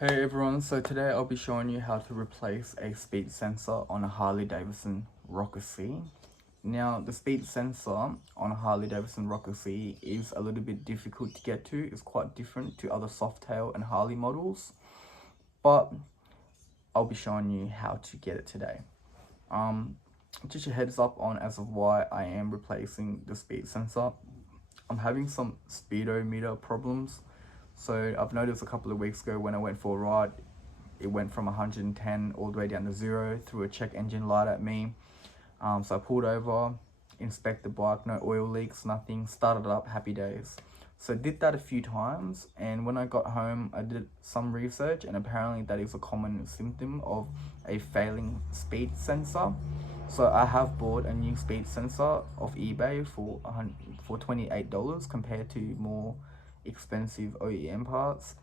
Hey everyone, so today I'll be showing you how to replace a speed sensor on a Harley Davidson Rocker C. Now, the speed sensor on a Harley Davidson Rocker C is a little bit difficult to get to. It's quite different to other Softail and Harley models, but I'll be showing you how to get it today. Just a heads up on as of why I am replacing the speed sensor. I'm having some speedometer problems. So I've noticed a couple of weeks ago when I went for a ride, it went from 110 all the way down to 0, threw a check engine light at me. So I pulled over, inspected the bike, no oil leaks, nothing, started it up, happy days. So I did that a few times, and when I got home I did some research, and apparently that is a common symptom of a failing speed sensor. So I have bought a new speed sensor off eBay for $28 compared to more expensive OEM parts.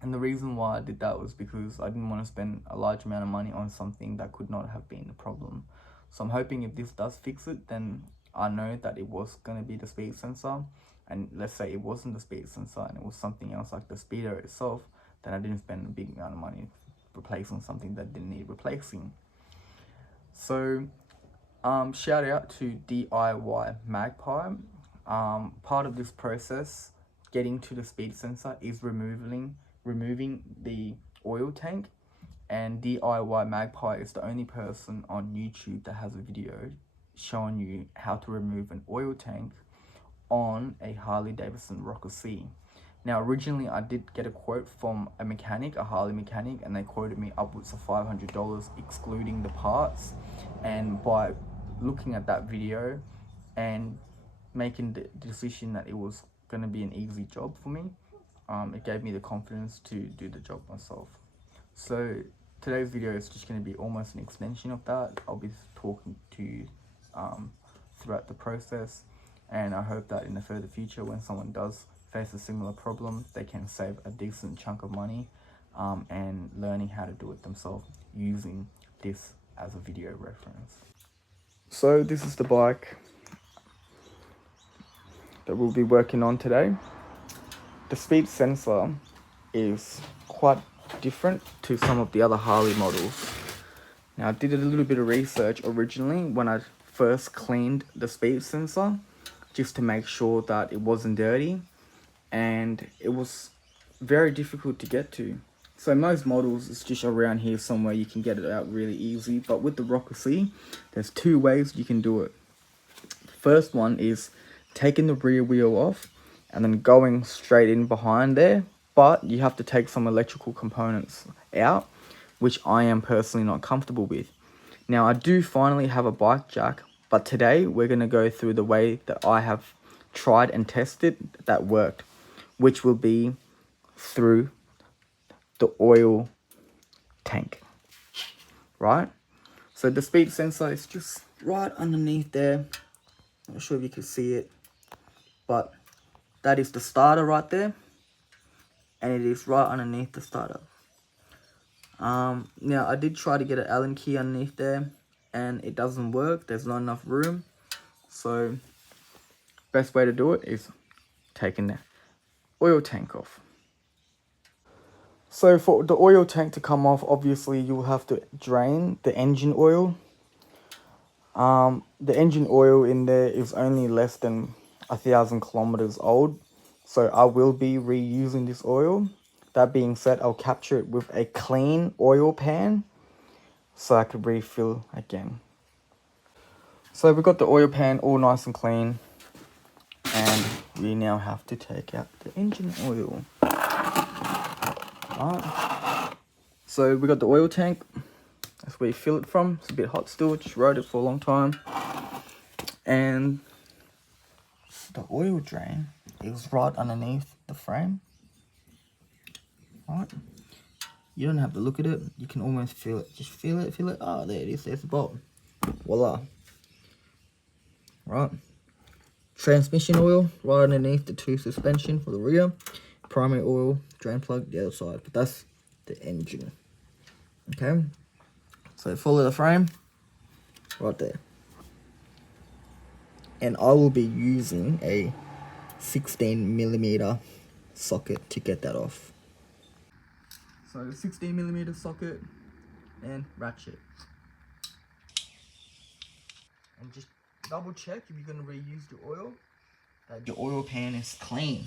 And the reason why I did that was because I didn't want to spend a large amount of money on something that could not have been the problem. So I'm hoping if this does fix it, then I know that it was going to be the speed sensor. And let's say it wasn't the speed sensor and it was something else like the speedo itself, then I didn't spend a big amount of money replacing something that didn't need replacing. So shout out to DIY Magpie. Part of this process, getting to the speed sensor, is removing the oil tank, and DIY Magpie is the only person on YouTube that has a video showing you how to remove an oil tank on a Harley Davidson Rocker C. Now, originally I did get a quote from a mechanic, a Harley mechanic, and they quoted me upwards of $500 excluding the parts. And by looking at that video and making the decision that it was going to be an easy job for me, it gave me the confidence to do the job myself. So today's video is just going to be almost an extension of that. I'll be talking to you throughout the process, and I hope that in the further future, when someone does face a similar problem, they can save a decent chunk of money and learning how to do it themselves using this as a video reference. So this is the bike that we'll be working on today. The speed sensor is quite different to some of the other Harley models. Now, I did a little bit of research originally when I first cleaned the speed sensor, just to make sure that it wasn't dirty, and it was very difficult to get to. So most models, it's just around here somewhere, you can get it out really easy, but with the Rocker C, there's two ways you can do it. The first one is taking the rear wheel off and then going straight in behind there, but you have to take some electrical components out, which I am personally not comfortable with. Now, I do finally have a bike jack, but today we're going to go through the way that I have tried and tested that worked, which will be through the oil tank, right? So the speed sensor is just right underneath there. Not sure if you can see it, but that is the starter right there, and it is right underneath the starter. Now I did try to get an Allen key underneath there, and it doesn't work. There's not enough room. So best way to do it is taking the oil tank off. So for the oil tank to come off, obviously you'll have to drain the engine oil. The engine oil in there is only less than 1,000 kilometers old, so I will be reusing this oil. That being said, I'll capture it with a clean oil pan so I could refill again. So we've got the oil pan all nice and clean, and we now have to take out the engine oil. Alright, so we got the oil tank. That's where you fill it from. It's a bit hot still, just rode it for a long time. And the oil drain is right underneath the frame. Right, you don't have to look at it, you can almost feel it. Just feel it. Oh, there it is, there's the bolt. Voila. Right, transmission oil right underneath the two suspension for the rear. Primary oil drain plug the other side, but that's the engine. Okay, so follow the frame right there, and I will be using a 16mm socket to get that off. So 16mm socket and ratchet. And just double check if you're going to reuse the oil, that your oil pan is clean.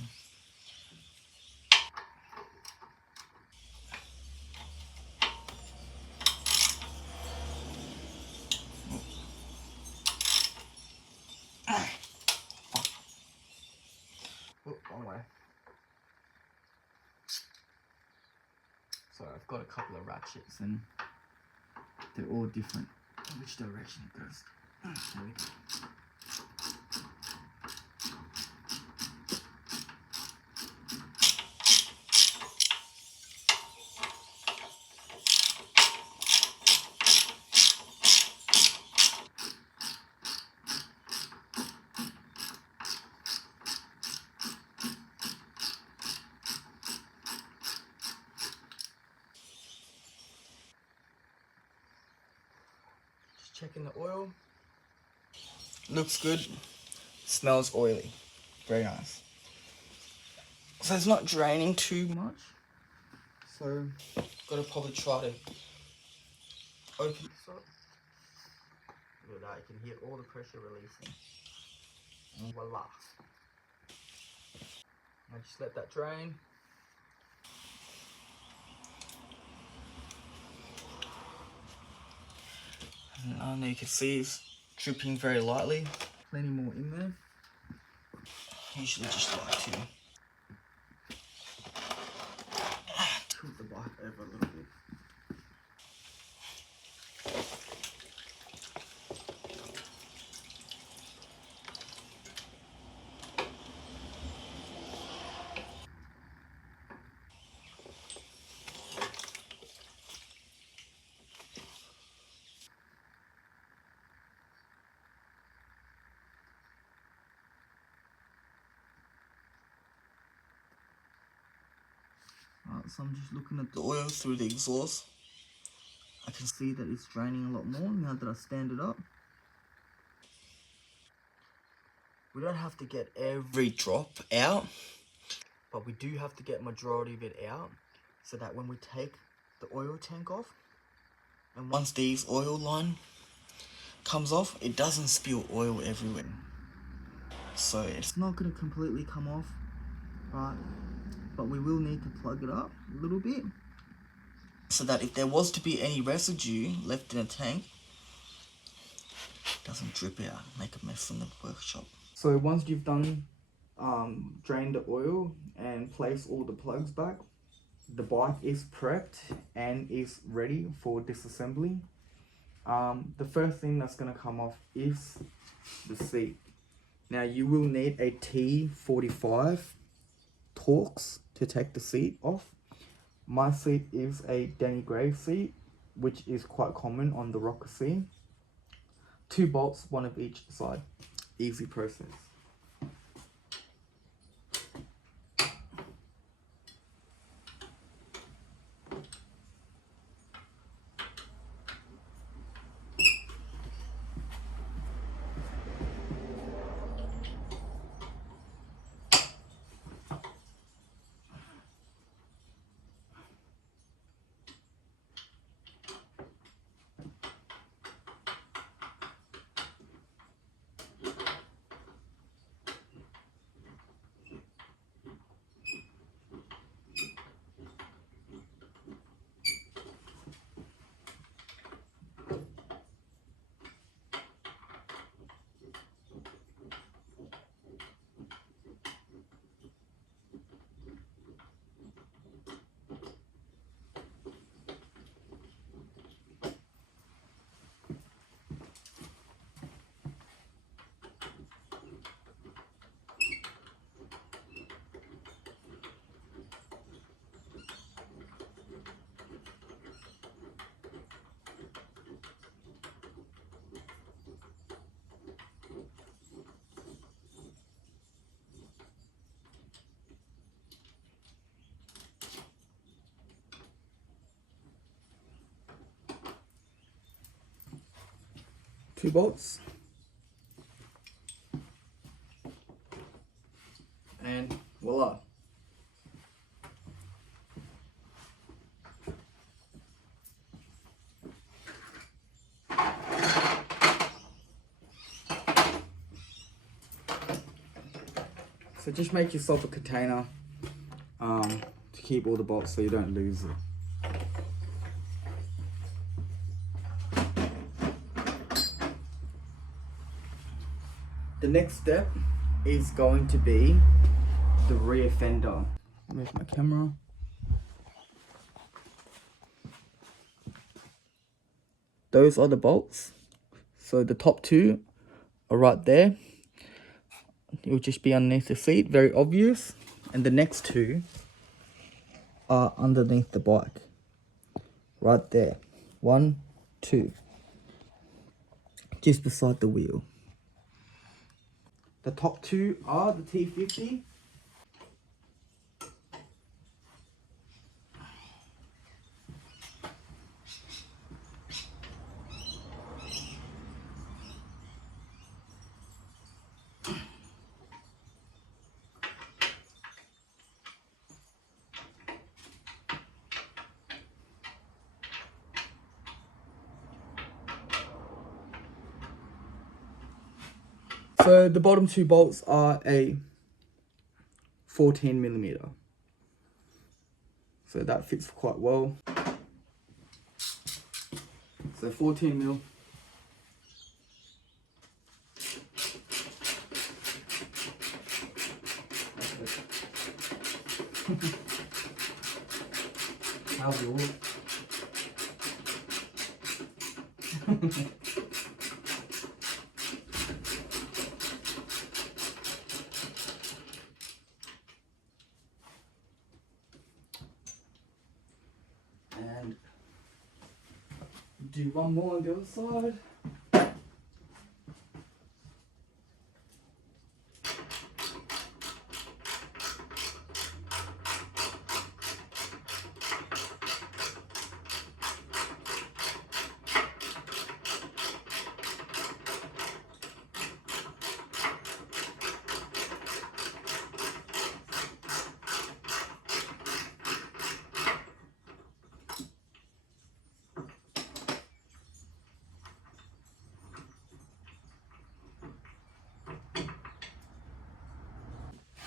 Oh, wrong way. So I've got a couple of ratchets and they're all different which direction it goes. There we go. Just checking the oil. Looks good. Smells oily. Very nice. So it's not draining too much. So gotta probably try to open this up. Look at that, you can hear all the pressure releasing. And voila. Now just let that drain. And you can see it's dripping very lightly. Plenty more in there. Usually just like to tilt the bike over a little bit. Alright, so I'm just looking at the oil through the exhaust. I can see that it's draining a lot more now that I stand it up. We don't have to get every drop out, but we do have to get majority of it out so that when we take the oil tank off, and once this oil line comes off, it doesn't spill oil everywhere. So it's not going to completely come off, right? But we will need to plug it up a little bit so that if there was to be any residue left in the tank, it doesn't drip out and make a mess in the workshop. So once you've done drained the oil and placed all the plugs back, the bike is prepped and is ready for disassembly. The first thing that's going to come off is the seat. Now you will need a T45 Torx to take the seat off. My seat is a Danny Gray seat, which is quite common on the Rocker C. 2 bolts, one of each side. Easy process. Two bolts. And voila. So just make yourself a container to keep all the bolts so you don't lose it. The next step is going to be the rear fender. Where's my camera? Those are the bolts. So the top two are right there. It will just be underneath the seat, very obvious. And the next two are underneath the bike. Right there. 1, 2. Just beside the wheel. The top two are the T50. So the bottom two bolts are a 14mm. So that fits quite well. So 14mm. How's it look? And do one more on the other side.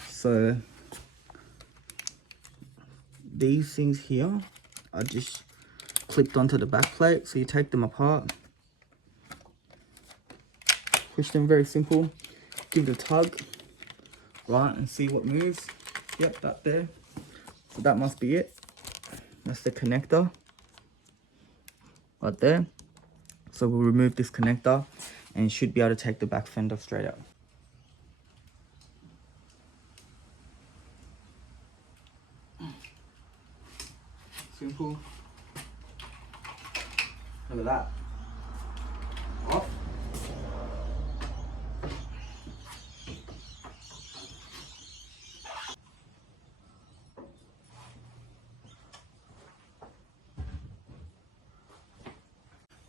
So these things here are just clipped onto the back plate. So you take them apart, push them, very simple, give it a tug, right, and see what moves. Yep, that there. So that must be it. That's the connector right there. So we'll remove this connector and you should be able to take the back fender straight out. Simple. Look at that. Off.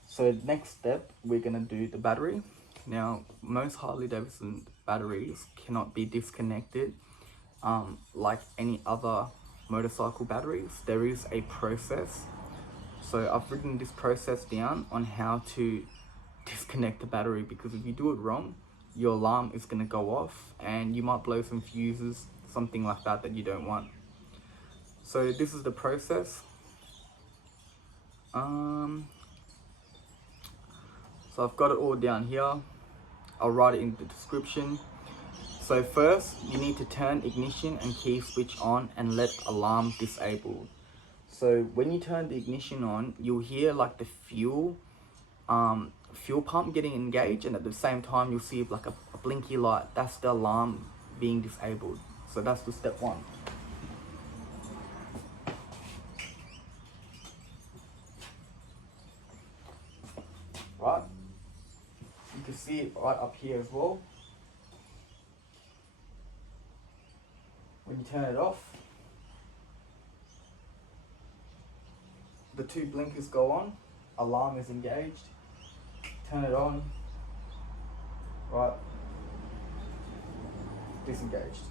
So next step, we're gonna do the battery. Now, most Harley Davidson batteries cannot be disconnected like any other motorcycle batteries. There is a process. So I've written this process down on how to disconnect the battery, because if you do it wrong, your alarm is gonna go off and you might blow some fuses, something like that you don't want. So this is the process. So I've got it all down here. I'll write it in the description. So first, you need to turn ignition and key switch on and let alarm disabled. So when you turn the ignition on, you'll hear like the fuel pump getting engaged, and at the same time you'll see like a blinky light. That's the alarm being disabled. So that's the step one. Right? You can see it right up here as well. When you turn it off, the two blinkers go on, alarm is engaged. Turn it on, right, disengaged.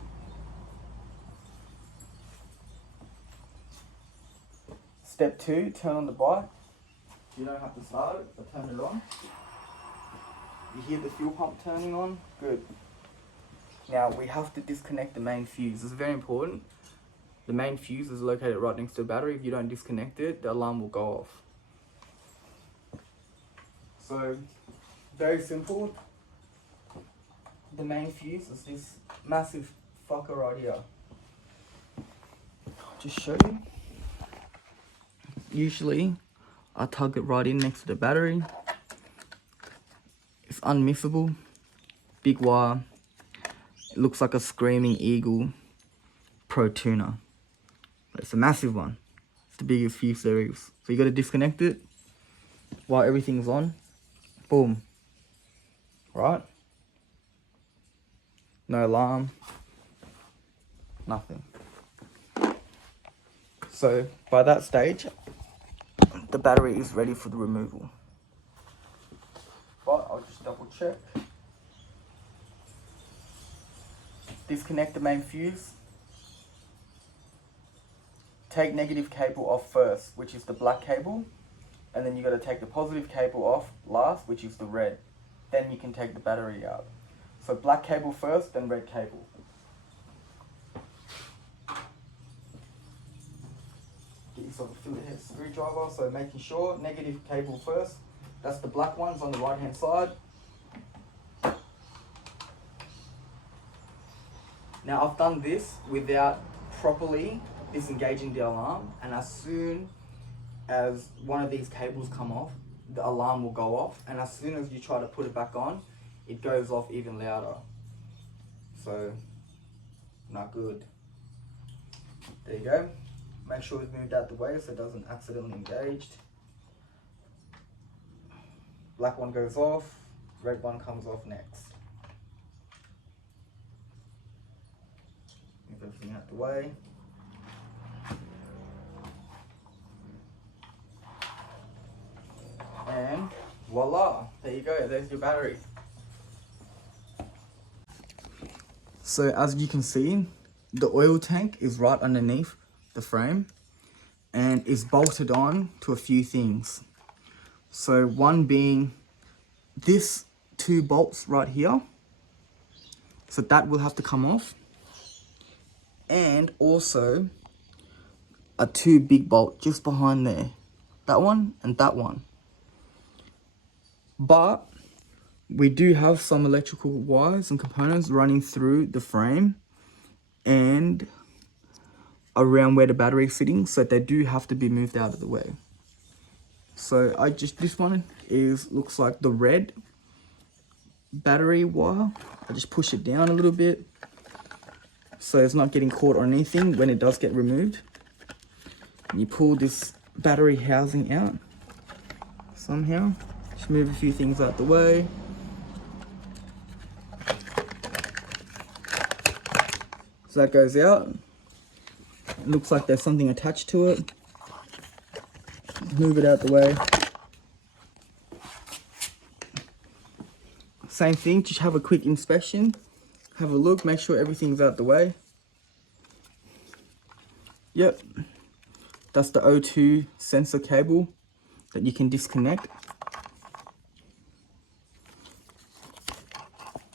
Step two, turn on the bike. You don't have to start it, but turn it on. You hear the fuel pump turning on, good. Now we have to disconnect the main fuse. This is very important. The main fuse is located right next to the battery. If you don't disconnect it, the alarm will go off. So, very simple. The main fuse is this massive fucker right here. I'll just show you. Usually, I tug it right in next to the battery. It's unmissable. Big wire. It looks like a Screaming Eagle Pro tuner. But it's a massive one. It's the biggest fuse there is. So you got to disconnect it while everything's on. Boom. Right? No alarm. Nothing. So by that stage, the battery is ready for the removal. But I'll just double check. Disconnect the main fuse. Take negative cable off first, which is the black cable. And then you got to take the positive cable off last, which is the red. Then you can take the battery out. So black cable first, then red cable. Get yourself a fillet head screwdriver. So making sure negative cable first. That's the black ones on the right hand side. Now I've done this without properly disengaging the alarm, and as soon as one of these cables come off, the alarm will go off, and as soon as you try to put it back on, it goes off even louder. So, not good. There you go. Make sure it's moved out the way so it doesn't accidentally engage. Black one goes off, red one comes off next. Move everything out the way. And voila, there you go, there's your battery. So as you can see, the oil tank is right underneath the frame and is bolted on to a few things. So one being this 2 bolts right here. So that will have to come off. And also a 2 big bolt just behind there. That one and that one. But we do have some electrical wires and components running through the frame and around where the battery is sitting, so they do have to be moved out of the way. So this one looks like the red battery wire. I just push it down a little bit so it's not getting caught on anything when it does get removed. And you pull this battery housing out somehow. Just move a few things out the way. So that goes out. It looks like there's something attached to it. Move it out the way. Same thing, just have a quick inspection. Have a look, make sure everything's out the way. Yep. That's the O2 sensor cable that you can disconnect.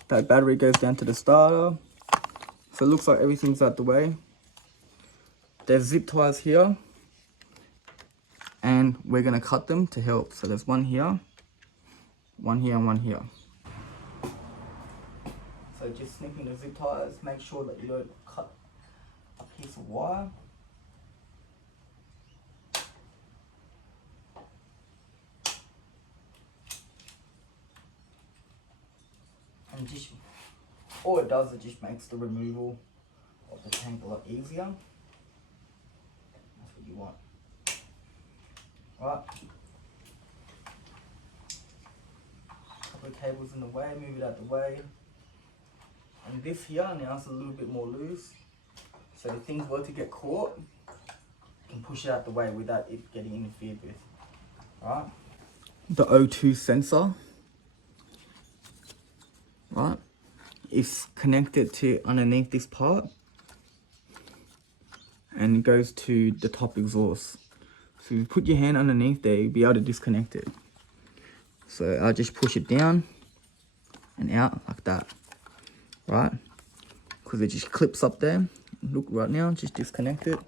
That battery goes down to the starter. So it looks like everything's out the way. There's zip ties here. And we're gonna cut them to help. So there's one here, and one here. So just snipping the zip ties, make sure that you don't cut a piece of wire. And just, all it does, it just makes the removal of the tank a lot easier. That's what you want. Right. Couple of cables in the way, move it out the way. And this here now is a little bit more loose. So if things were to get caught, you can push it out the way without it getting interfered with. Right. The O2 sensor, right, is connected to underneath this part and goes to the top exhaust. So you put your hand underneath there, you'll be able to disconnect it. So I'll just push it down and out like that, right? because it just clips up there. Look right now, just disconnect it.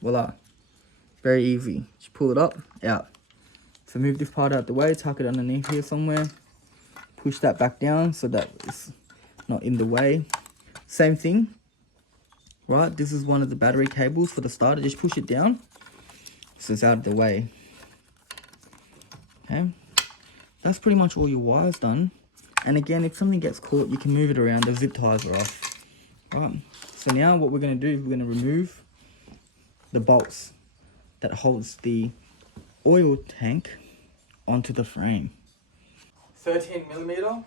Voila, very easy. Just pull it up, out. So move this part out the way, tuck it underneath here somewhere. Push that back down so that it's not in the way. Same thing, right? This is one of the battery cables for the starter. Just push it down so it's out of the way. Okay, that's pretty much all your wires done. And again, if something gets caught, you can move it around. The zip ties are off. Right, so now what we're going to do is we're going to remove the bolts that holds the oil tank onto the frame. 13mm.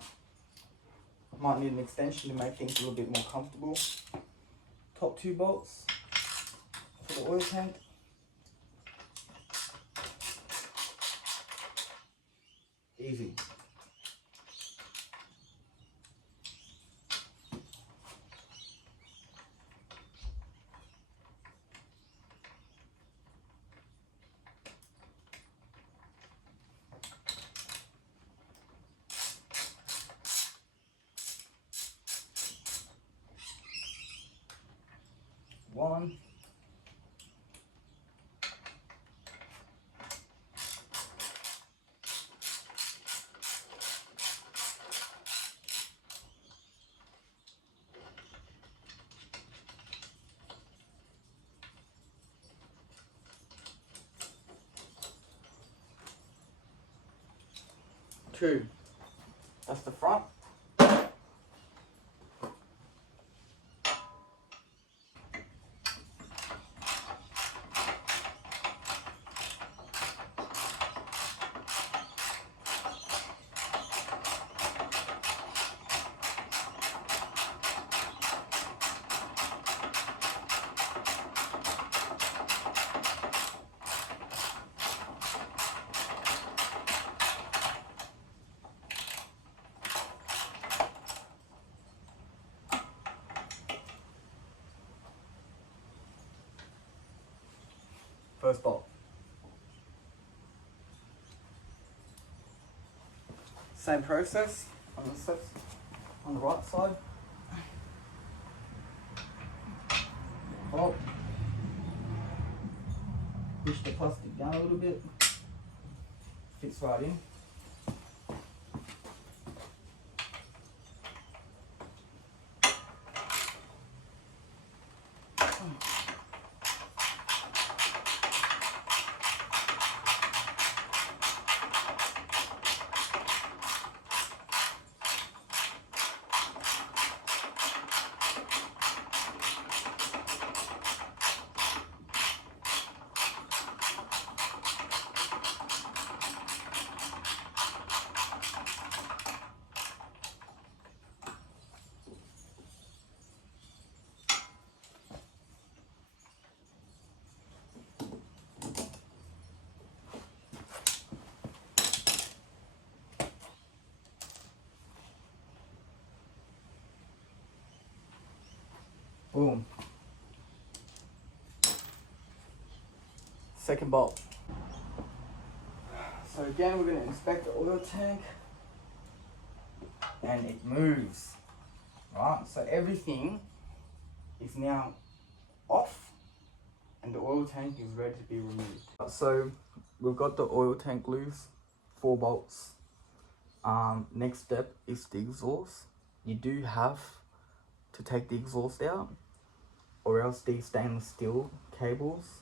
Might need an extension to make things a little bit more comfortable. Top 2 bolts for the oil tank. Easy. One. Two. That's the front. First bolt. Same process on the right side. Bolt. Push the plastic down a little bit. Fits right in. Boom. Second bolt. So again, we're going to inspect the oil tank, and it moves. Right, so everything is now off and the oil tank is ready to be removed. So we've got the oil tank loose, 4 bolts. Next step is the exhaust. You do have to take the exhaust out, or else these stainless steel cables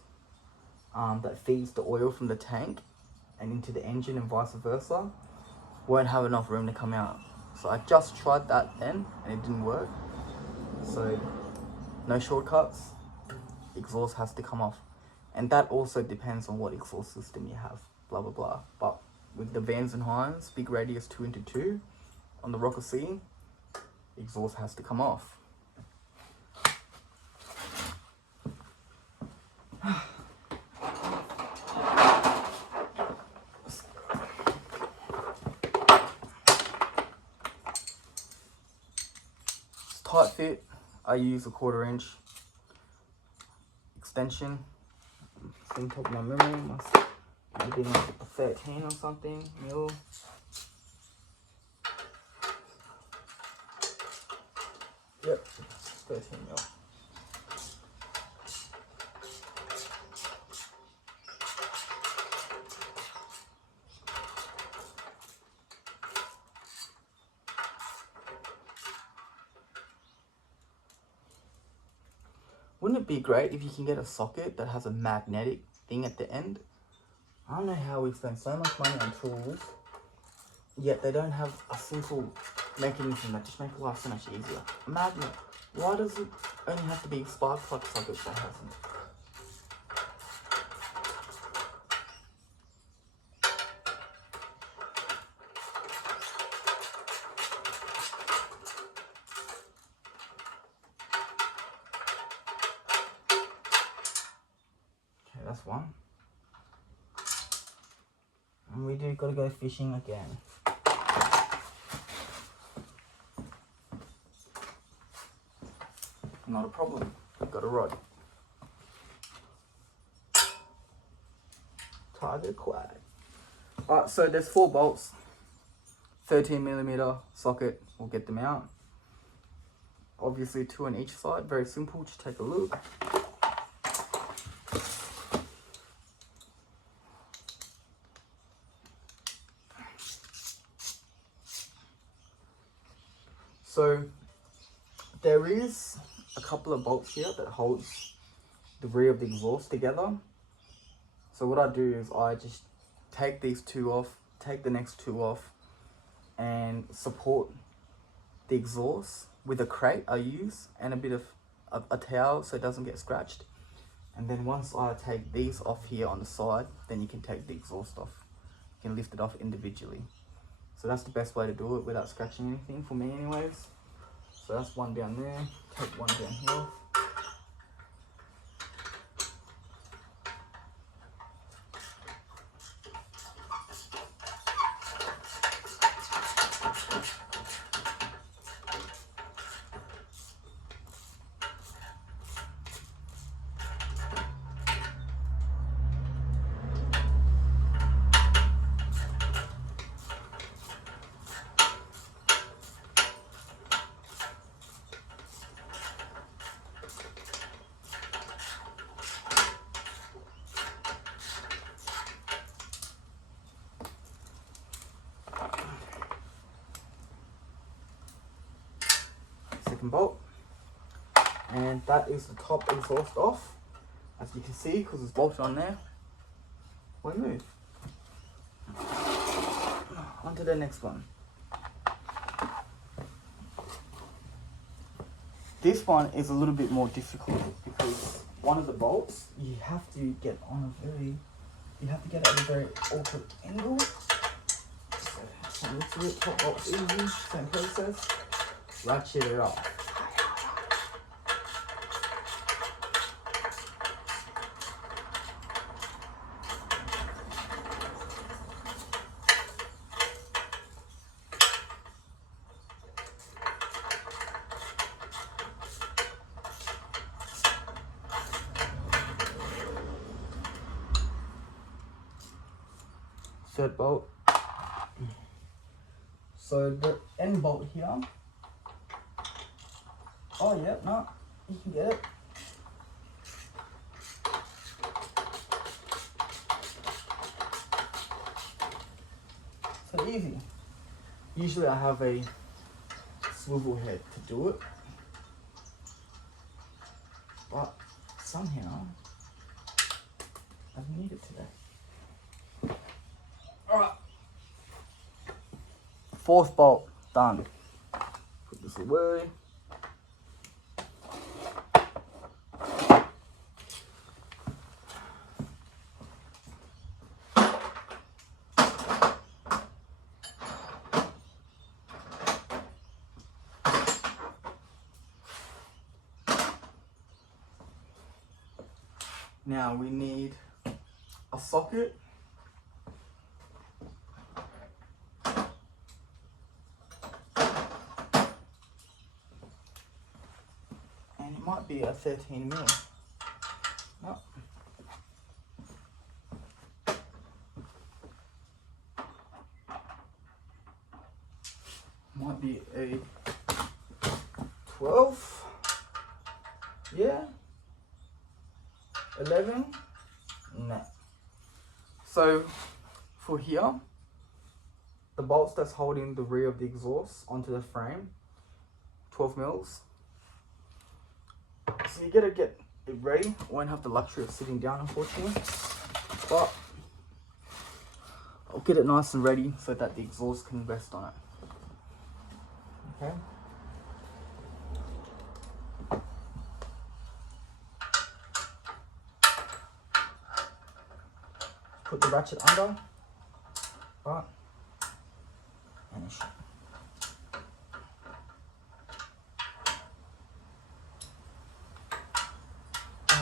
that feeds the oil from the tank and into the engine and vice versa won't have enough room to come out. So I just tried that then and it didn't work. So no shortcuts, exhaust has to come off. And that also depends on what exhaust system you have, blah blah blah. But with the Vans and Hines big radius 2x2 on the Rocker C, exhaust has to come off. It's tight fit. I use a 1/4 inch extension. On top of my memory, must have been like a 13 or something mil. 13 mil. Wouldn't it be great if you can get a socket that has a magnetic thing at the end? I don't know how we spend so much money on tools, yet they don't have a simple mechanism that just makes life so much easier. A magnet. Why does it only have to be spark plug sockets that hasn't? Okay, that's one. And we do gotta go fishing again. Not a problem. I've got a rod. Target quad. Alright, so there's 4 bolts. 13mm socket will get them out. Obviously 2 on each side. Very simple. Just take a look. So there is a couple of bolts here that holds the rear of the exhaust together. So what I do is I just take these 2 off, take the next 2 off, and support the exhaust with a crate I use and a bit of a towel so it doesn't get scratched. And then once I take these off here on the side, then you can take the exhaust off. You can lift it off individually. So that's the best way to do it without scratching anything, for me anyways. So that's one down there, take one down here. Second bolt, and that is the top exhaust off, as you can see, because it's bolted on there. Won't move. On to the next one. This one is a little bit more difficult because one of the bolts you have to get on a very, you have to get at a very awkward angle. So literally, top bolt's easy, same process. Ratchet it off. Third bolt. So the end bolt here. Oh yeah, no, you can get it. So easy. Usually I have a swivel head to do it, but somehow I need it today. Alright. 4th bolt, done. Put this away. Now we need a socket. And it might be a 13mm. No. Might be a 12. Yeah. 11. No. So for here, the bolts that's holding the rear of the exhaust onto the frame, 12 mils. So you gotta get it ready. Won't have the luxury of sitting down, unfortunately, but I'll get it nice and ready so that the exhaust can rest on it. Okay. Put the ratchet under, right, and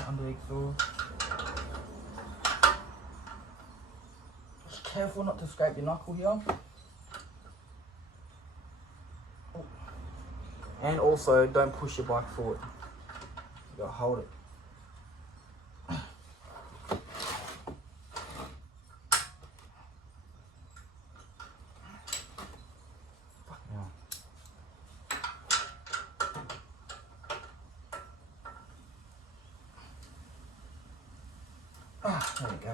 under the exhaust. Just careful not to scrape your knuckle here. And also, don't push your bike forward. You gotta hold it. There we go.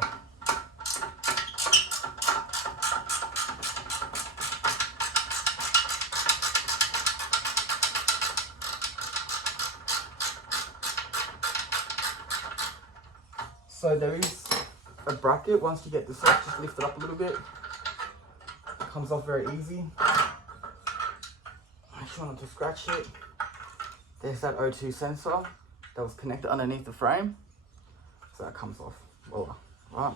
So there is a bracket. Once you get this off, just lift it up a little bit. It comes off very easy. Make sure not to scratch it. There's that O2 sensor that was connected underneath the frame. So that comes off. Well, right.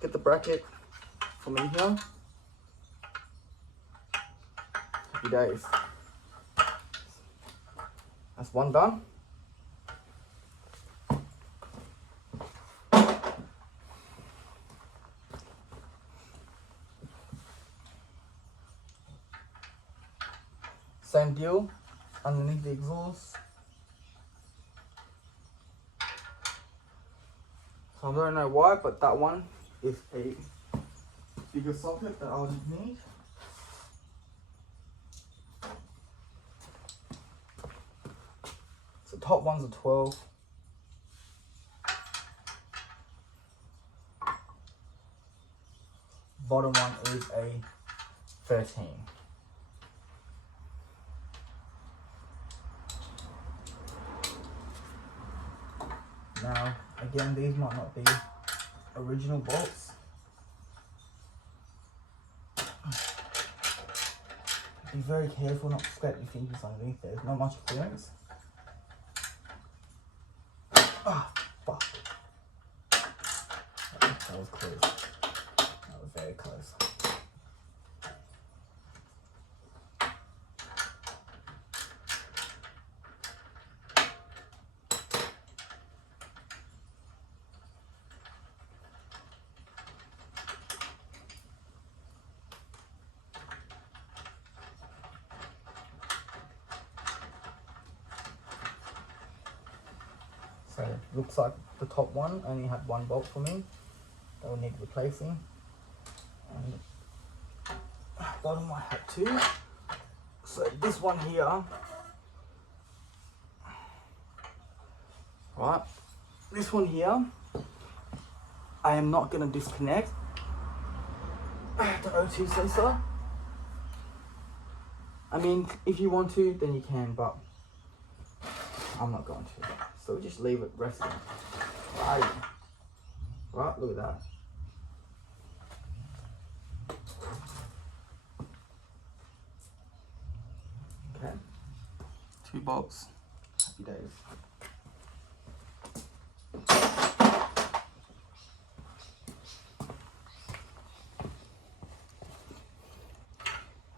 Get the bracket from in here. Happy days. That's one done. Same deal underneath the exhaust. So I don't know why, but that one is a bigger socket that I would need. So top one's a 12. Bottom one is a 13. Now, again, these might not be original bolts. Be very careful not to scrape your fingers underneath. There's not much clearance. Ah, fuck. That was close. That was very close. So it looks like the top one only had one bolt for me. That will need replacing. And bottom one had two. So this one here, right? This one here, I am not gonna disconnect the O2 sensor. I mean, if you want to, then you can, but I'm not going to. So we just leave it resting. Right, look at that. Okay, 2 bolts. Happy days.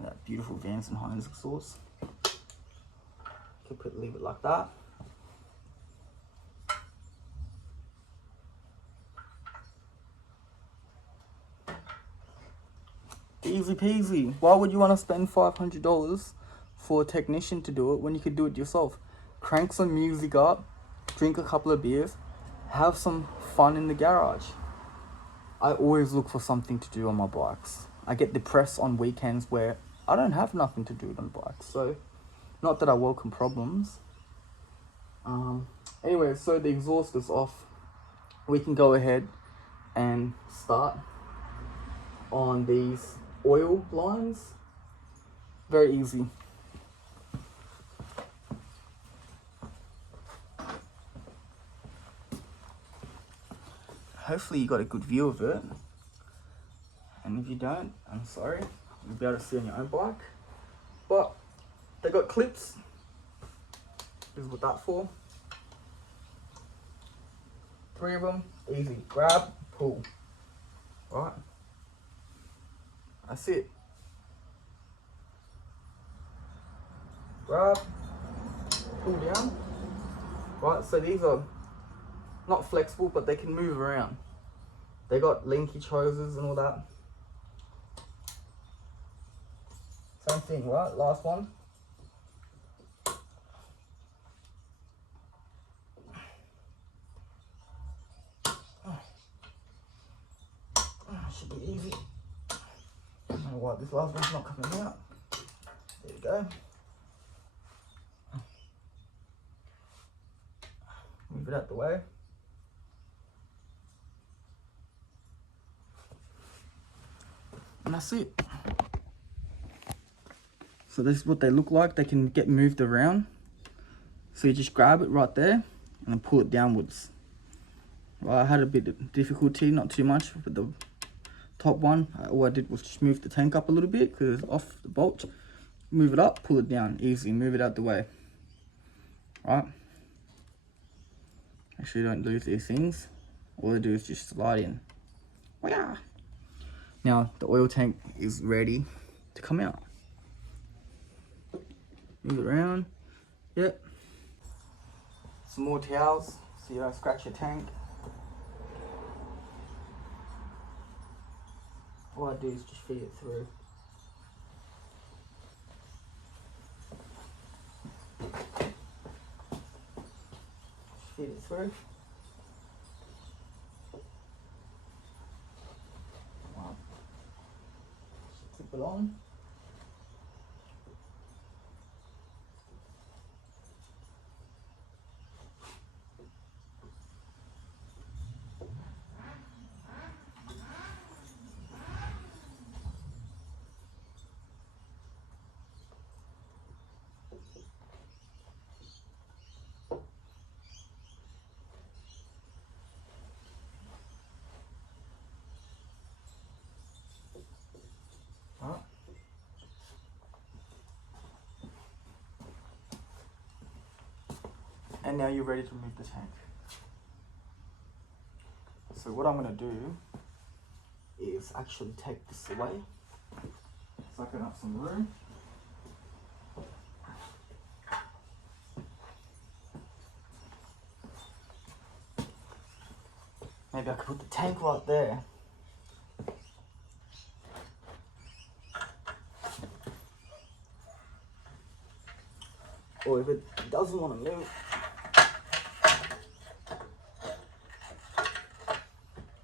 That beautiful Vance and Hines exhaust. Could leave it like that. Easy peasy. Why would you want to spend $500 for a technician to do it when you could do it yourself? Crank some music up, drink a couple of beers, have some fun in the garage. I always look for something to do on my bikes. I get depressed on weekends where I don't have nothing to do on bikes. So Not that I welcome problems. Anyway, so the exhaust is off. We can go ahead and start on these oil lines. Very easy. Hopefully you got a good view of it. And if you don't, I'm sorry. You'll be able to see on your own bike. But they got clips. This is what that's for. 3 of them, easy. Grab, pull. Right? That's it. Grab, pull down. Right, so these are not flexible, but they can move around. They got linkage hoses and all that. Same thing, right? Last one. Should be easy. I don't know why this last one's not coming out. There you go. Move it out the way. And that's it. So this is what they look like. They can get moved around. So you just grab it right there and then pull it downwards. Well, I had a bit of difficulty, not too much, with the top one. All I did was just move the tank up a little bit because it's off the bolt. Move it up, pull it down, easy, move it out the way. Right? Make sure you don't lose these things. All they do is just slide in. Wow. Now the oil tank is ready to come out. Move it around. Yep. Some more towels so you don't scratch your tank. All I do is just feed it through. Just feed it through. Wow. Clip it on. And now you're ready to remove the tank. So what I'm going to do is actually take this away so I can have some room. Maybe I could put the tank right there. Or if it doesn't want to move,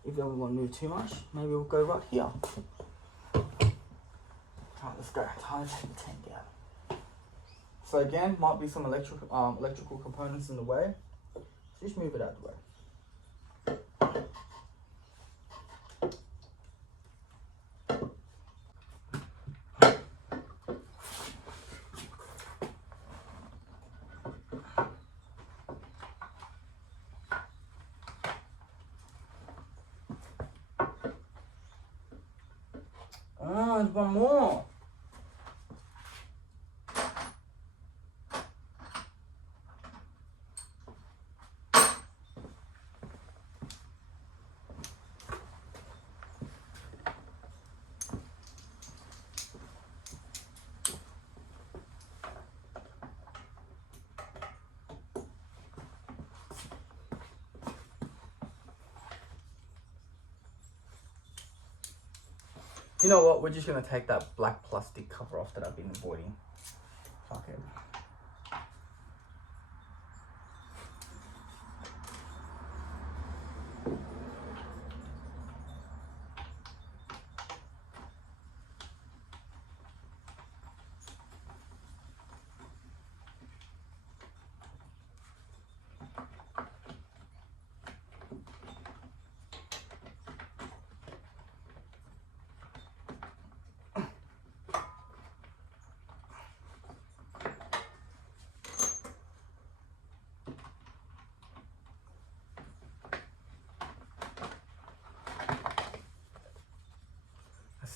if you don't want to move too much, maybe we'll go right here. Alright, let's go. Time to take the tank out. So again, might be some electrical components in the way. So just move it out of the way. There's one more. You know what? We're just gonna take that black plastic cover off that I've been avoiding. Fuck it.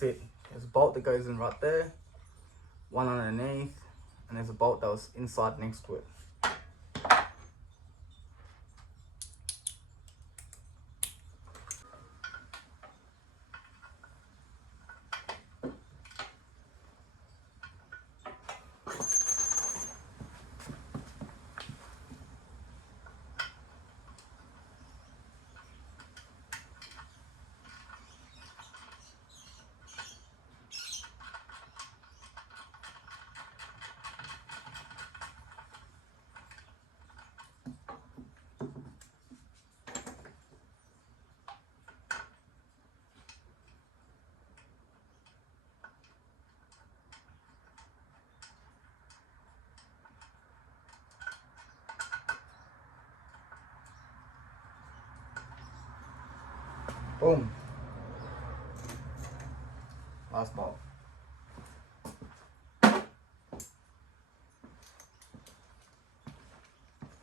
it. There's a bolt that goes in right there, one underneath, and there's a bolt that was inside next to it. Boom. Last bolt.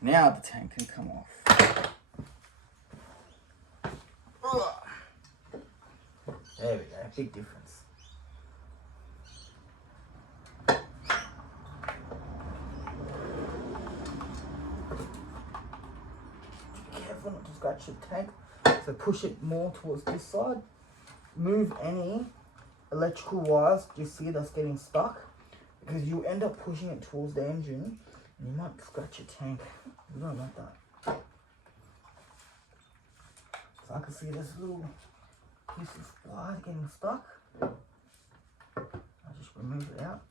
Now the tank can come off. There we go, big difference. Be careful not to scratch the tank. So push it more towards this side. Move any electrical wires you see that's getting stuck, because you end up pushing it towards the engine and you might scratch your tank. We don't want that. So I can see this little piece of wire getting stuck. I just remove it out,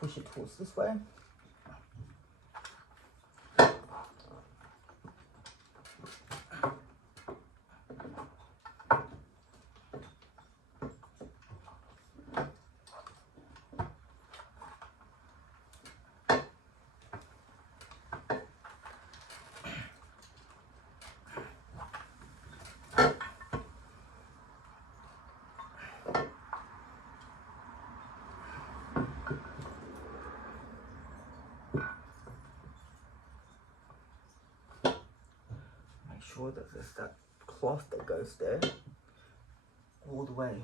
push it towards this way. Sure that there's that cloth that goes there all the way.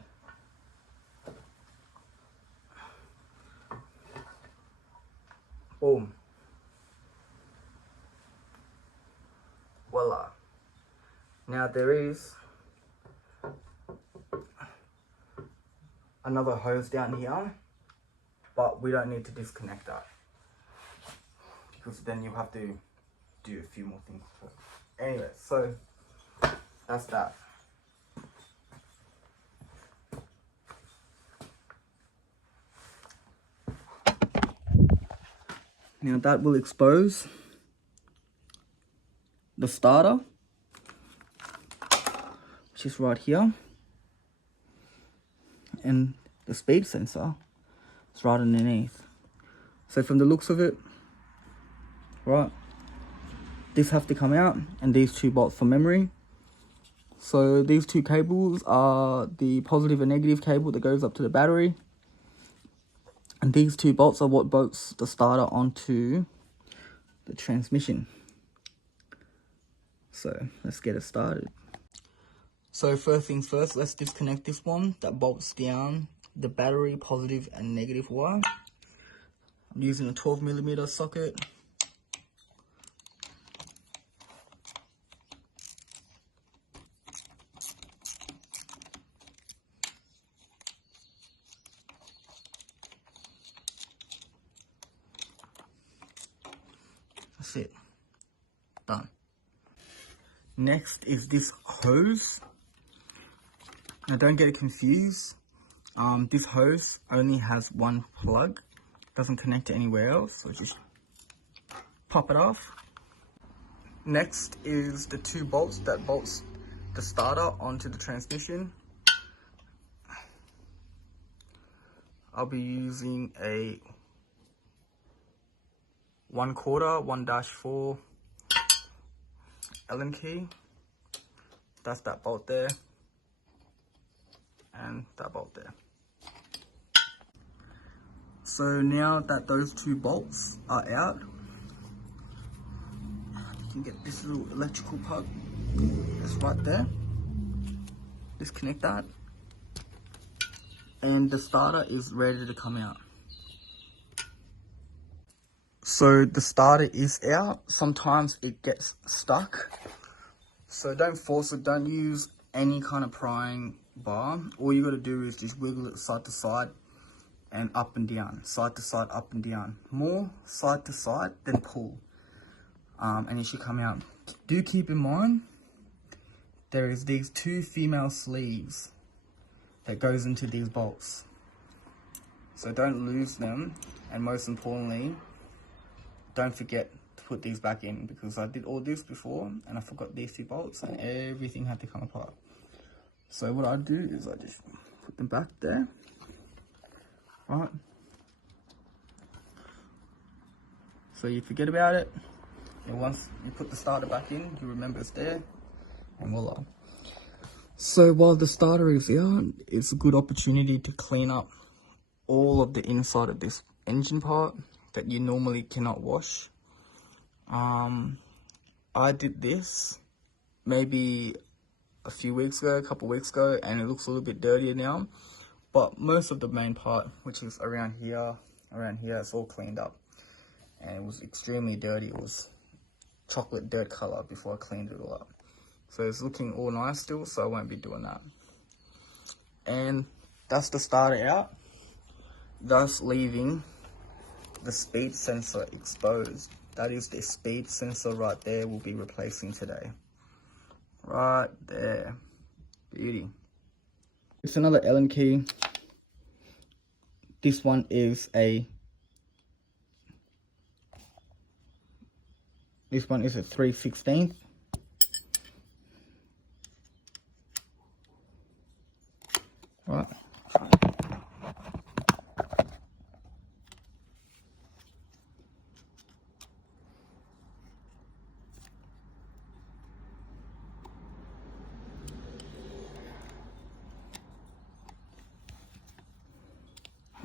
Boom. Voila. Now there is another hose down here, but we don't need to disconnect that, because then you'll have to do a few more things. Anyway, so that's that. Now that will expose the starter, which is right here, and the speed sensor is right underneath. So from the looks of it, right, this have to come out, and these two bolts for memory. So these two cables are the positive and negative cable that goes up to the battery, and these two bolts are what bolts the starter onto the transmission. So let's get it started. So first things first, let's disconnect this one that bolts down the battery positive and negative wire. I'm using a 12mm socket. That's it. Done. Next is this hose. Now don't get it confused. This hose only has one plug. Doesn't connect to anywhere else. So just pop it off. Next is the two bolts that bolts the starter onto the transmission. I'll be using a 1/4 1-4 Allen key. That's that bolt there, and that bolt there. So now that those two bolts are out, you can get this little electrical plug that's right there. Disconnect that, and the starter is ready to come out. So the starter is out. Sometimes it gets stuck, so don't force it. Don't use any kind of prying bar. All you got to do is just wiggle it side to side and up and down, side to side, up and down. More side to side than pull, and it should come out. Do keep in mind there is these 2 female sleeves that goes into these bolts, so don't lose them. And most importantly, don't forget to put these back in, because I did all this before and I forgot these 2 bolts and everything had to come apart. So what I do is I just put them back there, right? So you forget about it, and once you put the starter back in, you remember it's there, and voila. So while the starter is out, it's a good opportunity to clean up all of the inside of this engine part that you normally cannot wash. I did this maybe a few weeks ago, a couple weeks ago, and it looks a little bit dirtier now. But most of the main part, which is around here, it's all cleaned up. And it was extremely dirty. It was chocolate dirt color before I cleaned it all up. So it's looking all nice still, so I won't be doing that. And that's the starter out, thus leaving the speed sensor exposed. That is the speed sensor right there we'll be replacing today. Right there. Beauty. It's another Allen key. This one is a 3/16. Right.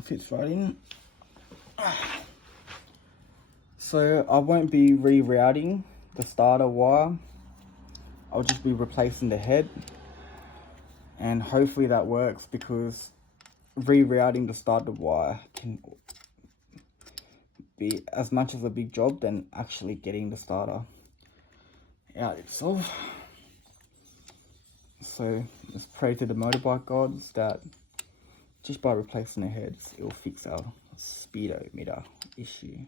Fits right in. So I won't be rerouting the starter wire. I'll just be replacing the head, and hopefully that works, because rerouting the starter wire can be as much as a big job than actually getting the starter out itself. So let's pray to the motorbike gods that just by replacing the heads, it'll fix our speedometer issue.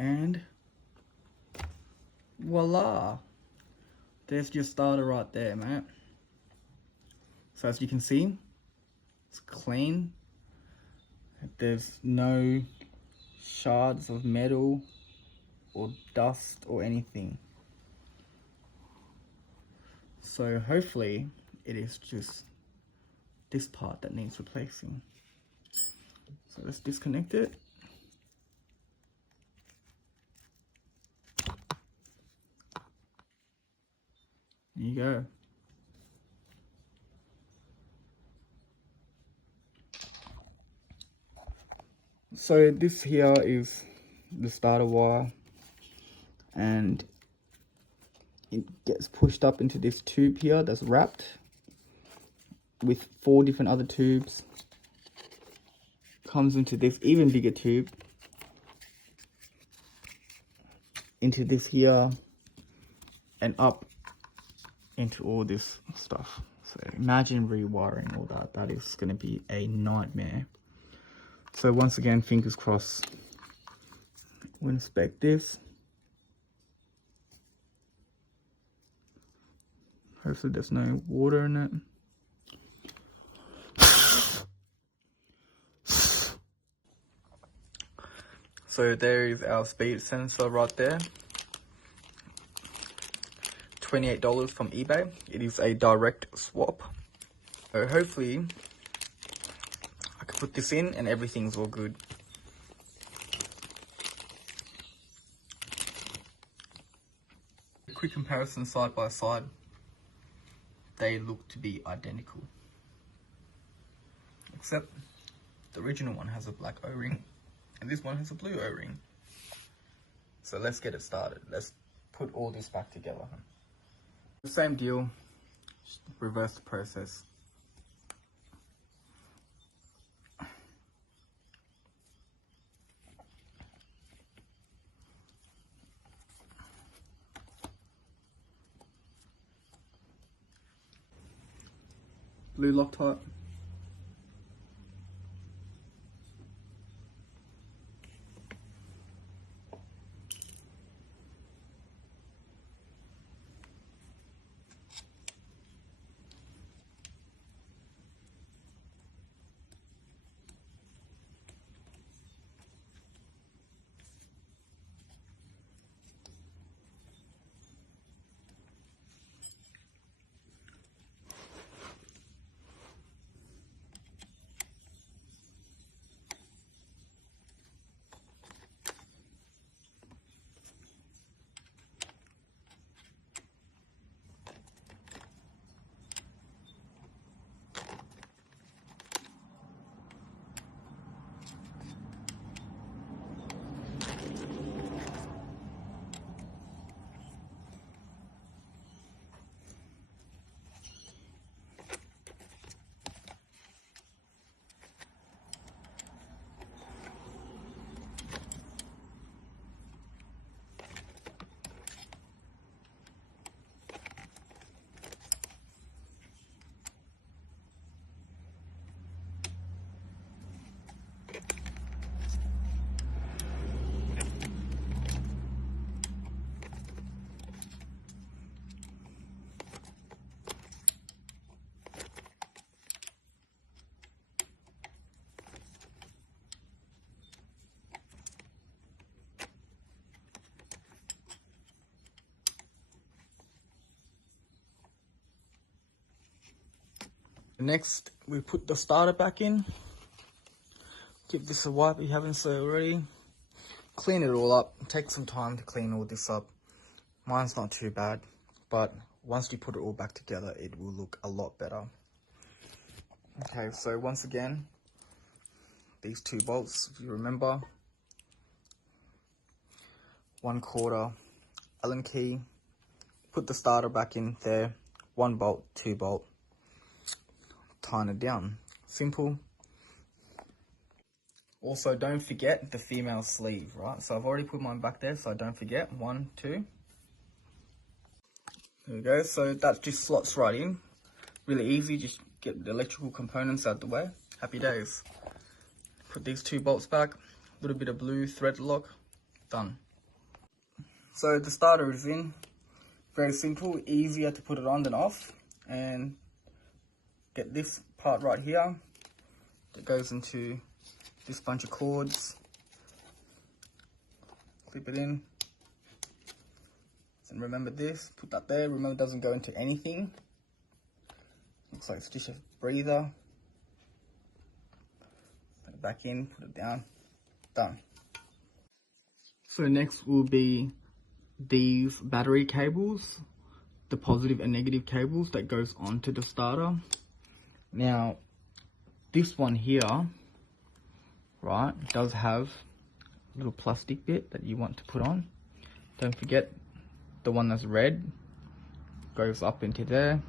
And voila, there's your starter right there, mate. So as you can see, it's clean. There's no shards of metal or dust or anything. So hopefully it is just this part that needs replacing. So let's disconnect it. There you go. So this here is the starter wire, and it gets pushed up into this tube here that's wrapped with 4 different other tubes. Comes into this even bigger tube, into this here, and up into all this stuff. So imagine rewiring all that. That is going to be a nightmare. So once again, fingers crossed, we'll inspect this. Hopefully there's no water in it. So there is our speed sensor right there. $28 from eBay. It is a direct swap. So hopefully I can put this in and everything's all good. A quick comparison side by side. They look to be identical. Except the original one has a black O-ring and this one has a blue O-ring. So let's get it started. Let's put all this back together. The same deal, just reverse the process. Blue Loctite. Next, we put the starter back in. Give this a wipe if you haven't so already. Clean it all up. Take some time to clean all this up. Mine's not too bad, but once you put it all back together, it will look a lot better. Okay, so once again, these two bolts, if you remember, 1/4 Allen key. Put the starter back in there. 1 bolt, 2 bolt. Tighten it down. Simple. Also, don't forget the female sleeve, right? So I've already put mine back there, so I don't forget. 1, 2. There we go. So that just slots right in. Really easy. Just get the electrical components out the way. Happy days. Put these 2 bolts back. A little bit of blue thread lock. Done. So the starter is in. Very simple. Easier to put it on than off. And get this part right here that goes into this bunch of cords. Clip it in. And remember this, put that there. Remember it doesn't go into anything. Looks like it's just a breather. Put it back in, put it down. Done. So next will be these battery cables, the positive and negative cables that goes onto the starter. Now, this one here, right, does have a little plastic bit that you want to put on. Don't forget, the one that's red goes up into there,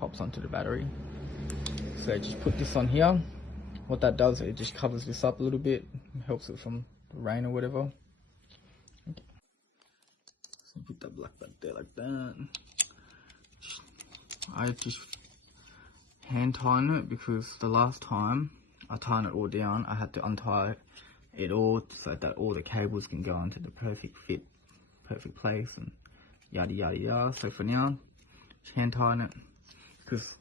pops onto the battery. So just put this on here. What that does, it just covers this up a little bit, helps it from the rain or whatever. Okay. So put that black back there like that. I just hand tighten it because the last time I tightened it all down, I had to untie it all so that all the cables can go into the perfect fit, perfect place, and yada yada yada. So for now, hand tighten it, because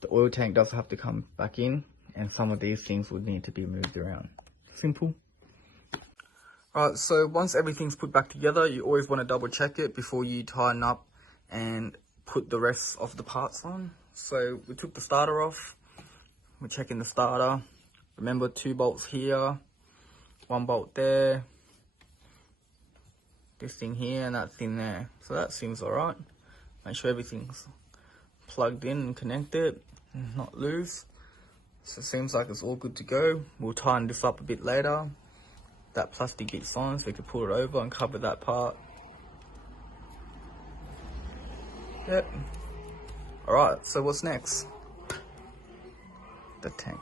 the oil tank does have to come back in, and some of these things would need to be moved around. Simple. Alright, so once everything's put back together, you always want to double check it before you tighten up and put the rest of the parts on. So we took the starter off, we're checking the starter. Remember, 2 bolts here, 1 bolt there, this thing here and that thing there. So that seems alright. Make sure everything's plugged in and connected and not loose. So it seems like it's all good to go. We'll tighten this up a bit later. That plastic bit's on, so we can pull it over and cover that part. Yep. Alright, so what's next? The tank.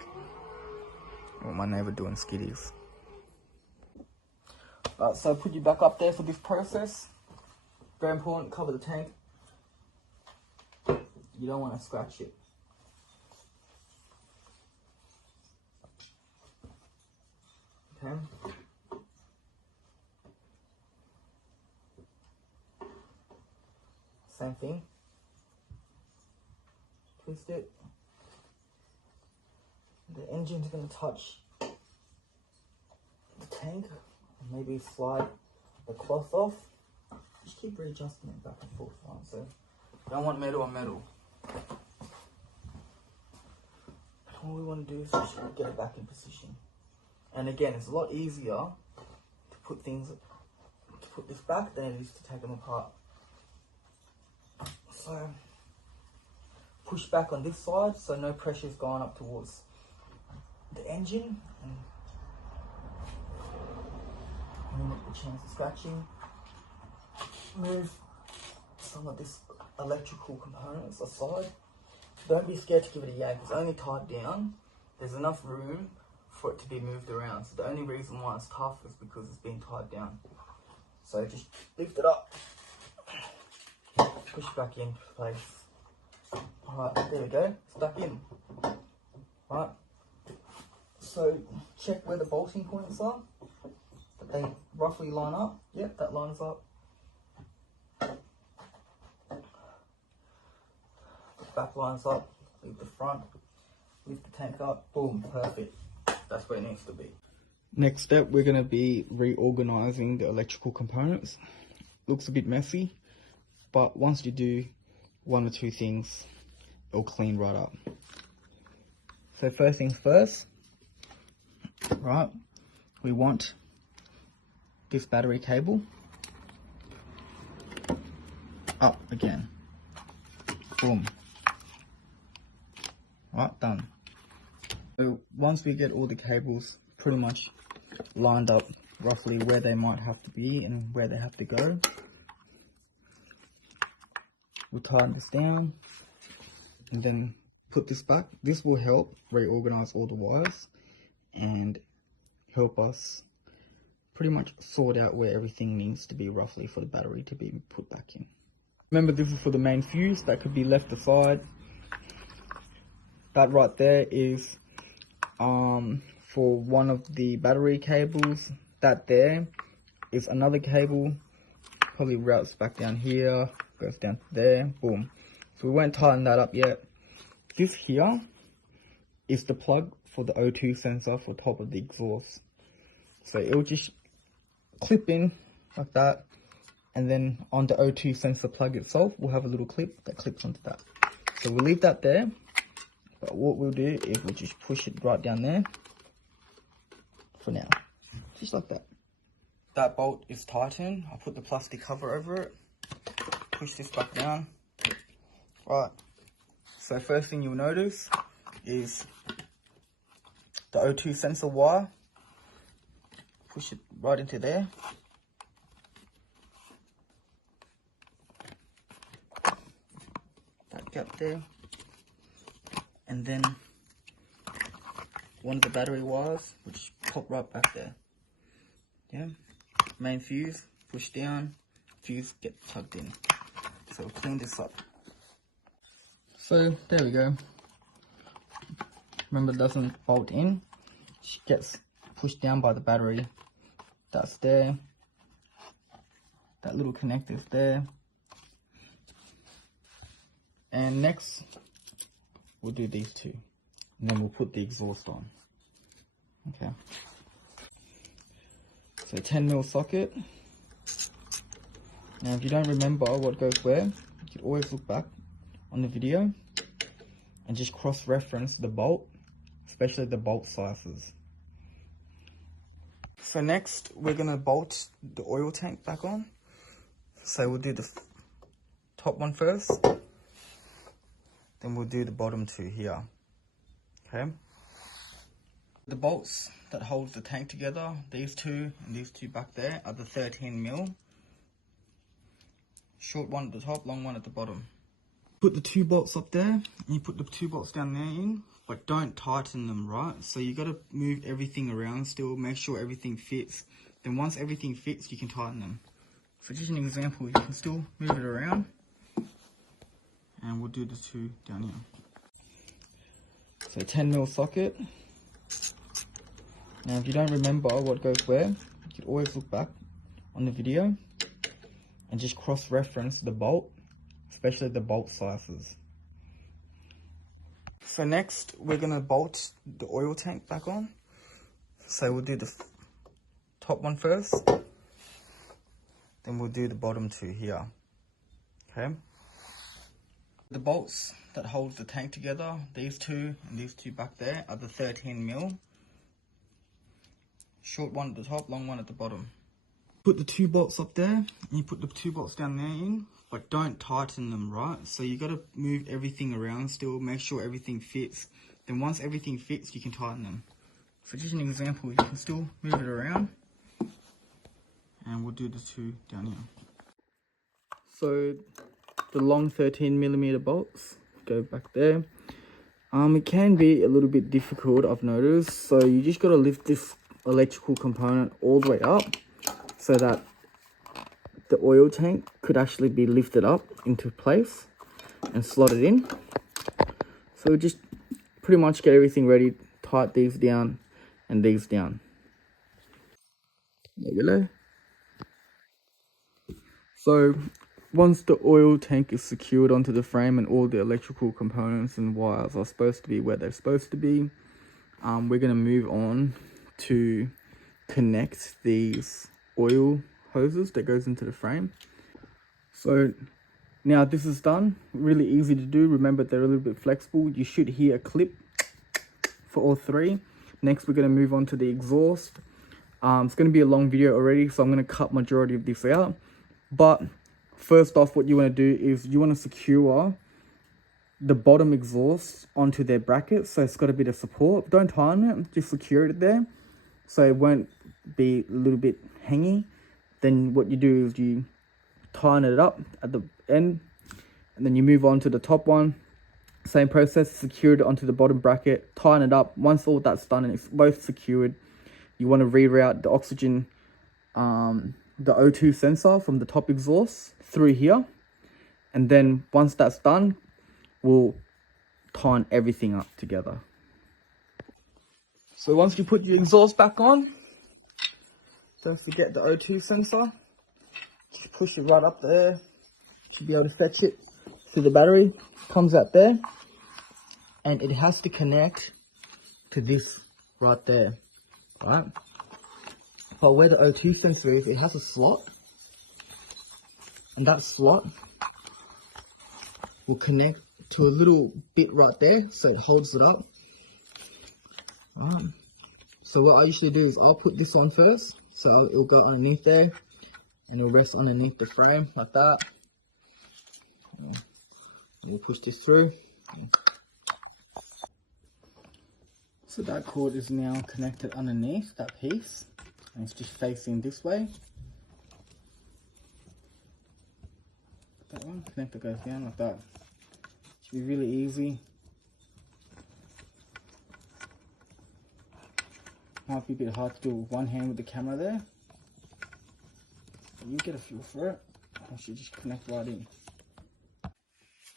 What my neighbour doing skiddies. Alright, so put you back up there for this process. Very important, cover the tank. You don't want to scratch it. Okay. Same thing. Twist it. The engine's going to touch the tank. Maybe slide the cloth off. Just keep readjusting it back and forth. Right? So you don't want metal on metal. All we want to do is just get it back in position. And again, it's a lot easier to put this back than it is to take them apart. So push back on this side so no pressure is going up towards the engine and limit the chance of scratching. Move some of this electrical components aside. Don't be scared to give it a yank. It's only tied down. There's enough room for it to be moved around. So the only reason why it's tough is because it's being tied down. So just lift it up. Push back in place. Alright, there we go. It's back in. Right. So check where the bolting points are. That they roughly line up. Yep, that lines up. Back lines up, leave the front, lift the tank up, boom, perfect. That's where it needs to be. Next step, we're going to be reorganizing the electrical components. Looks a bit messy, but once you do 1 or 2 things, it'll clean right up. So first things first, right, we want this battery cable up again, boom. Right, done. So once we get all the cables pretty much lined up roughly where they might have to be and where they have to go, we'll tighten this down and then put this back. This will help reorganize all the wires and help us pretty much sort out where everything needs to be roughly for the battery to be put back in. Remember, this is for the main fuse that could be left aside. That right there is for one of the battery cables. That there is another cable, probably routes back down here, goes down to there, boom. So we won't tighten that up yet. This here is the plug for the O2 sensor for top of the exhaust. So it'll just clip in like that, and then on the O2 sensor plug itself, we'll have a little clip that clips onto that. So we'll leave that there. But what we'll do is we'll just push it right down there for now. Just like that. That bolt is tightened. I'll put the plastic cover over it. Push this back down. Right. So first thing you'll notice is the O2 sensor wire. Push it right into there. That gap there. And then one of the battery wires, which pop right back there. Yeah, main fuse, push down, fuse gets tucked in. So we'll clean this up. So there we go. Remember, it doesn't bolt in, it gets pushed down by the battery. That's there. That little connector's there. And next, we'll do these two. And then we'll put the exhaust on. Okay. So 10mm socket. Now if you don't remember what goes where, you can always look back on the video and just cross-reference the bolt, especially the bolt sizes. So next, we're gonna bolt the oil tank back on. So we'll do the top one first, then we'll do the bottom two here, okay? The bolts that hold the tank together, these two and these two back there, are the 13mm. Short one at the top, long one at the bottom. Put the two bolts up there, and you put the two bolts down there in, but don't tighten them, right? So you gotta move everything around still, make sure everything fits. Then once everything fits, you can tighten them. So just an example, you can still move it around, and we'll do the two down here. So 10mm socket. Now if you don't remember what goes where, you can always look back on the video and just cross-reference the bolt, especially the bolt sizes. So next, we're gonna bolt the oil tank back on. So we'll do the top one first, then we'll do the bottom two here, okay? The bolts that hold the tank together, these two and these two back there, are the 13mm. Short one at the top, long one at the bottom. Put the two bolts up there, and you put the two bolts down there in, but don't tighten them, right? So you gotta move everything around still, make sure everything fits. Then once everything fits, you can tighten them. So just an example, you can still move it around, and we'll do the two down here. So the long 13mm bolts go back there. It can be a little bit difficult, I've noticed. So you just gotta lift this electrical component all the way up so that the oil tank could actually be lifted up into place and slotted in. So just pretty much get everything ready, tight these down and these down. There we go. So once the oil tank is secured onto the frame and all the electrical components and wires are supposed to be where they're supposed to be, we're going to move on to connect these oil hoses that goes into the frame. So now this is done, really easy to do. Remember, they're a little bit flexible. You should hear a clip for all three. Next, we're going to move on to the exhaust. It's going to be a long video already, so I'm going to cut majority of this out. But first off, what you want to do is you want to secure the bottom exhaust onto their bracket, so it's got a bit of support. Don't tighten it, just secure it there so it won't be a little bit hangy. Then what you do is you tighten it up at the end, and then you move on to the top one. Same process, secure it onto the bottom bracket, tighten it up. Once all that's done and it's both secured, you want to reroute the oxygen, the O2 sensor from the top exhaust through here. And then once that's done, we'll tighten everything up together. So once you put your exhaust back on, don't forget the O2 sensor. Just push it right up there. Should be able to fetch it to the battery. Comes out there. And it has to connect to this right there. Right? But where the O2 sensor is, it has a slot. And that slot will connect to a little bit right there, so it holds it up. Right. So what I usually do is I'll put this on first, so it'll go underneath there, and it'll rest underneath the frame like that. We'll push this through. So that cord is now connected underneath that piece, and it's just facing this way. That one connector goes down like that. Should be really easy. Might be a bit hard to do with one hand with the camera there. But you get a feel for it. I should just connect right in.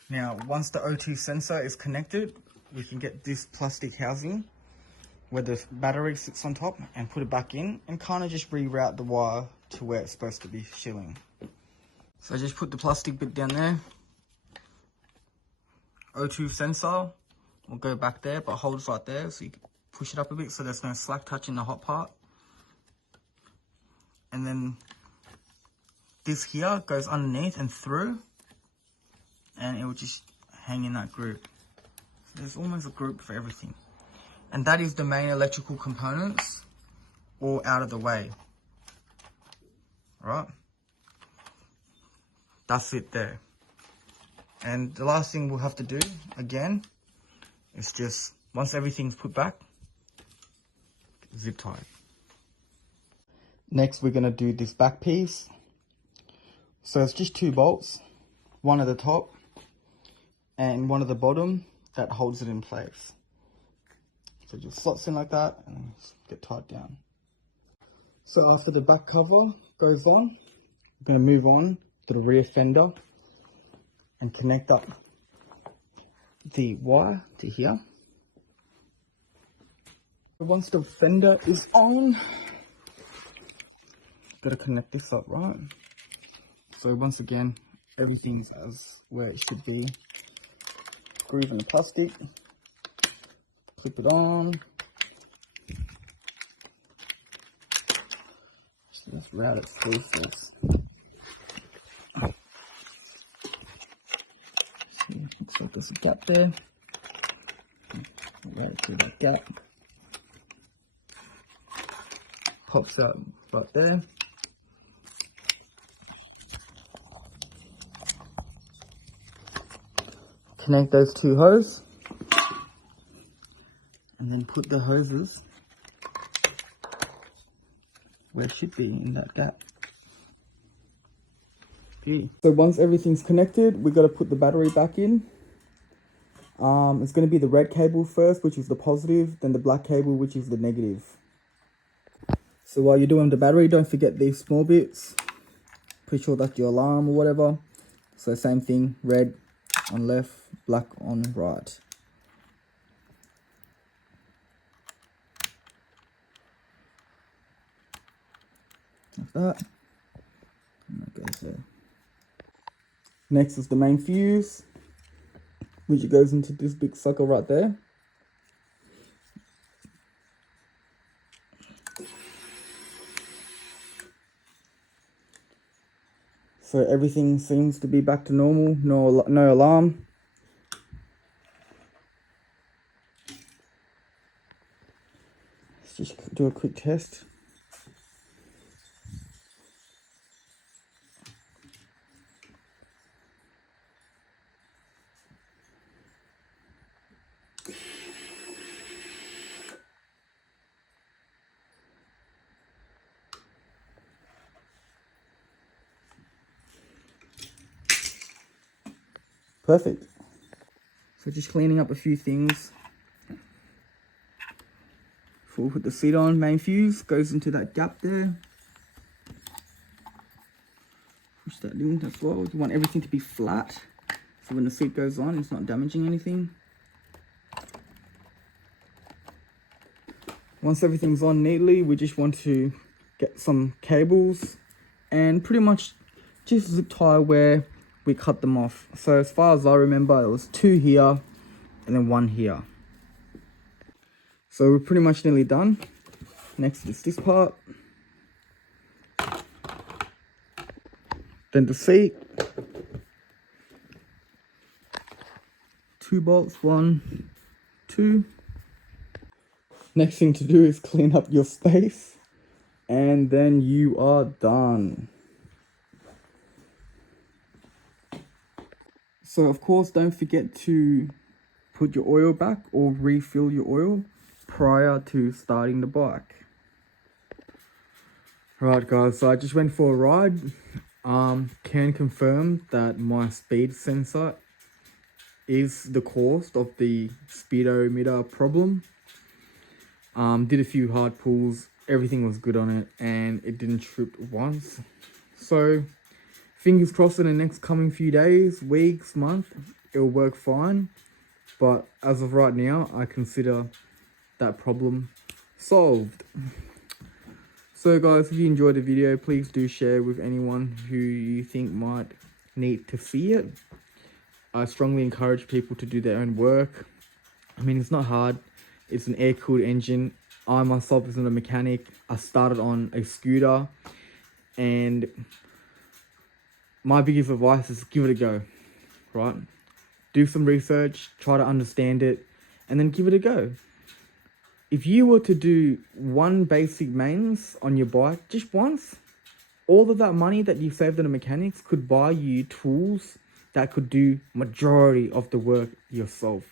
Now, once the O2 sensor is connected, we can get this plastic housing where the battery sits on top and put it back in, and kind of just reroute the wire to where it's supposed to be shilling. So I just put the plastic bit down there, O2 sensor will go back there, but holds right there, so you can push it up a bit so there's no slack touching the hot part. And then this here goes underneath and through, and it will just hang in that group. So there's almost a group for everything. And that is the main electrical components all out of the way. Alright? That's it there. And the last thing we'll have to do, again, is just, once everything's put back, zip tie. Next, we're going to do this back piece. So it's just 2 bolts, one at the top and one at the bottom that holds it in place. So it just slots in like that and get tied down. So after the back cover goes on, we're going to move on to the rear fender and connect up the wire to here. Once the fender is on, gotta connect this up, right? So once again, everything's as where it should be. Groove in the plastic, clip it on. So let's route it through first. Looks like there's a gap there. Right through that gap. Pops out right there. Connect those 2 hoses. And then put the hoses where it should be, in that gap. Okay. So once everything's connected, we got to put the battery back in. It's going to be the red cable first, which is the positive, then the black cable, which is the negative. So while you're doing the battery, don't forget these small bits. Pretty sure that's your alarm or whatever. So same thing, red on left, black on right. Like that. And that goes there. Next is the main fuse, which goes into this big sucker right there. So everything seems to be back to normal, no alarm. Let's just do a quick test. Perfect. So just cleaning up a few things. Before we put the seat on, main fuse goes into that gap there. Push that in as well. You want everything to be flat, so when the seat goes on, it's not damaging anything. Once everything's on neatly, we just want to get some cables and pretty much just zip tie where we cut them off. So as far as I remember, it was 2 here and then 1 here. So we're pretty much nearly done. Next is this part. Then the seat. 2 bolts, 1, 2. Next thing to do is clean up your space, and then you are done. So of course, don't forget to put your oil back or refill your oil prior to starting the bike. Right guys, so I just went for a ride. Can confirm that my speed sensor is the cause of the speedometer problem. Did a few hard pulls, everything was good on it, and it didn't trip once. So fingers crossed in the next coming few days, weeks, month, it'll work fine. But as of right now, I consider that problem solved. So guys, if you enjoyed the video, please do share with anyone who you think might need to see it. I strongly encourage people to do their own work. I mean, it's not hard. It's an air-cooled engine. I myself isn't a mechanic. I started on a scooter, and my biggest advice is give it a go, right? Do some research, try to understand it, and then give it a go. If you were to do one basic mains on your bike just once, all of that money that you saved on the mechanics could buy you tools that could do majority of the work yourself.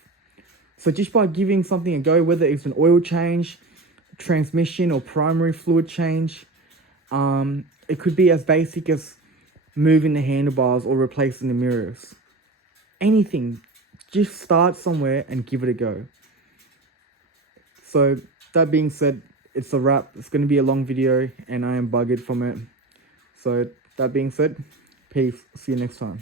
So just by giving something a go, whether it's an oil change, transmission or primary fluid change, it could be as basic as moving the handlebars or replacing the mirrors. Anything, just start somewhere and give it a go. So that being said, it's a wrap. It's going to be a long video and I am buggered from it. So that being said, peace. See you next time.